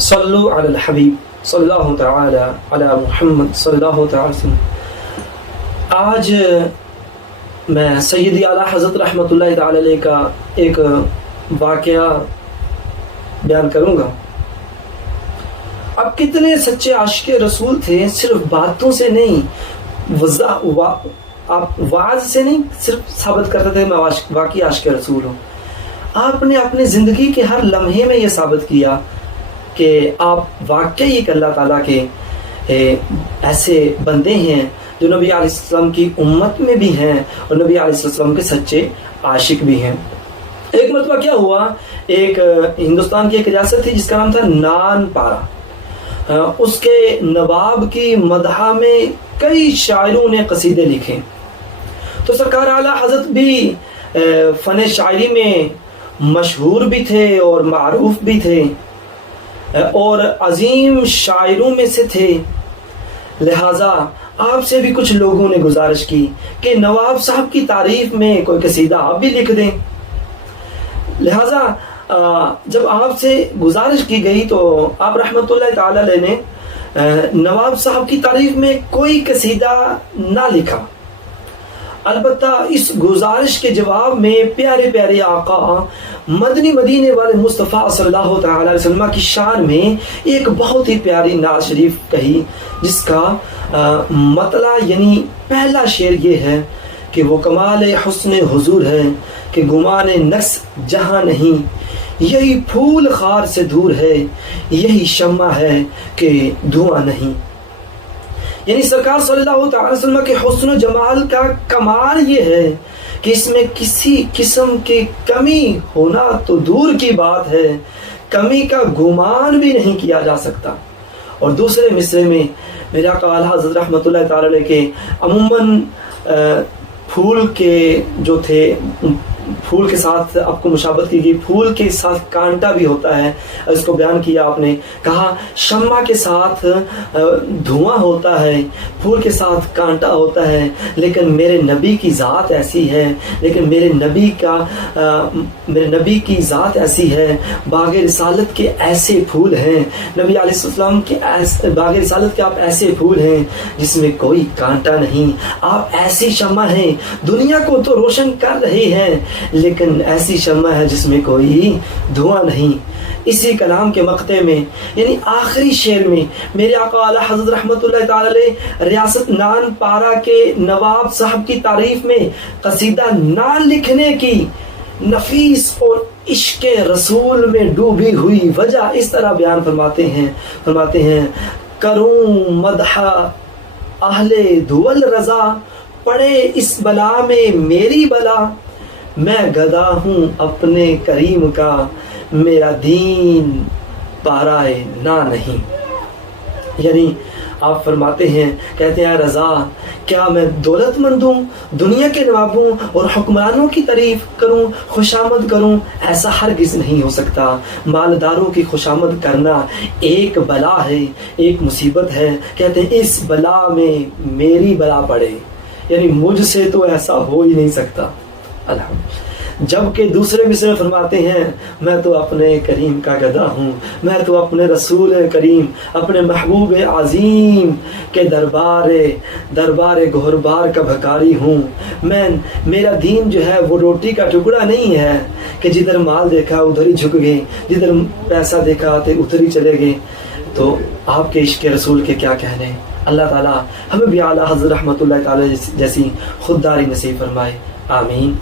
صلو علی الحبیب صلی اللہ تعالی علی محمد صلی اللہ تعالی وسلم۔ آج میں سیدی اعلیٰ حضرت رحمۃ اللہ تعالی علیہ کا ایک واقعہ بیان کروں گا۔ اب کتنے سچے عاشق رسول تھے، صرف باتوں سے نہیں، آپ وعظ سے نہیں صرف ثابت کرتے تھے میں واقعی عاشق رسول ہوں۔ آپ نے اپنی زندگی کے ہر لمحے میں یہ ثابت کیا کہ آپ واقعی ایک اللہ تعالیٰ کے ایسے بندے ہیں جو نبی علیہ السلام کی امت میں بھی ہیں اور نبی علیہ السلام کے سچے عاشق بھی ہیں۔ ایک مرتبہ کیا ہوا، ایک ہندوستان کی ایک ریاست تھی جس کا نام تھا نان پارا۔ اس کے نواب کی مدح میں کئی شاعروں نے قصیدے لکھے، تو سرکار اعلیٰ حضرت بھی فن شاعری میں مشہور بھی تھے اور معروف بھی تھے اور عظیم شاعروں میں سے تھے، لہٰذا آپ سے بھی کچھ لوگوں نے گزارش کی کہ نواب صاحب کی تعریف میں کوئی قصیدہ آپ بھی لکھ دیں۔ لہٰذا جب آپ سے گزارش کی گئی تو آپ رحمۃ اللہ تعالی علیہ نے نواب صاحب کی تعریف میں کوئی قصیدہ نہ لکھا، البتہ اس گزارش کے جواب میں پیارے پیارے آقا مدنی مدینے والے مصطفیٰ صلی اللہ تعالی علیہ وسلم کی شان میں ایک بہت ہی پیاری نعت شریف کہی، جس کا مطلع یعنی پہلا شعر یہ ہے کہ وہ کمال حسن حضور ہے کہ گمان نقص جہاں نہیں، یہی پھول خار سے دور ہے، یہی شمع ہے کہ دھواں نہیں۔ یعنی سرکار صلی اللہ تعالی وسلم کے حسن و جمال کا کمال یہ ہے کہ اس میں کسی قسم کی کمی ہونا تو دور کی بات ہے، کمی کا گمان بھی نہیں کیا جا سکتا۔ اور دوسرے مصرے میں میرے آقا اعلیٰ حضرت رحمۃ اللہ تعالی علیہ کے عموماً پھول کے جو تھے، پھول کے ساتھ آپ کو مشابہت کی گئی، پھول کے ساتھ کانٹا بھی ہوتا ہے، اس کو بیان کیا آپ نے، کہا شمع کے ساتھ دھواں ہوتا ہے، پھول کے ساتھ کانٹا ہوتا ہے، لیکن میرے نبی کی ذات ایسی ہے، لیکن میرے نبی کی ذات ایسی ہے، باغ رسالت کے ایسے پھول ہیں، نبی علیہ السلام کے باغ رسالت کے آپ ایسے پھول ہیں جس میں کوئی کانٹا نہیں، آپ ایسی شمع ہیں، دنیا کو تو روشن کر رہے ہیں لیکن ایسی شمع ہے جس میں کوئی دھواں نہیں۔ اسی کلام کے مقطع میں یعنی آخری شعر میں میرے آقا اعلیٰ حضرت رحمۃ اللہ تعالی علیہ ریاست نان پارا کے نواب صاحب کی تعریف میں قصیدہ نہ لکھنے کی نفیس اور عشق رسول میں ڈوبی ہوئی وجہ اس طرح بیان فرماتے ہیں کروں مدح اہل دول رضا، پڑے اس بلا میں میری بلا، میں گدا ہوں اپنے کریم کا، میرا دین پارائے نہ نہیں۔ یعنی آپ فرماتے ہیں، کہتے ہیں رضا کیا میں دولت مند ہوں، دنیا کے نوابوں اور حکمرانوں کی تعریف کروں، خوشامد کروں؟ ایسا ہرگز نہیں ہو سکتا۔ مالداروں کی خوشامد کرنا ایک بلا ہے، ایک مصیبت ہے، کہتے ہیں اس بلا میں میری بلا پڑے، یعنی مجھ سے تو ایسا ہو ہی نہیں سکتا۔ جبکہ دوسرے مصرے فرماتے ہیں میں تو اپنے کریم کا گدا ہوں، میں تو اپنے رسول کریم، اپنے محبوب عظیم کے دربار گہربار کا بھکاری ہوں۔ میرا دین جو ہے وہ روٹی کا ٹکڑا نہیں ہے کہ جدھر مال دیکھا ادھر ہی جھک گئے، جدھر پیسہ دیکھا تو ادھر ہی چلے گئے۔ تو آپ کے عشق رسول کے کیا کہہ رہے ہیں؟ اللہ تعالیٰ ہمیں بھی اعلیٰ حضرت رحمۃ اللہ تعالی جیسی خودداری نصیب فرمائے، آمین۔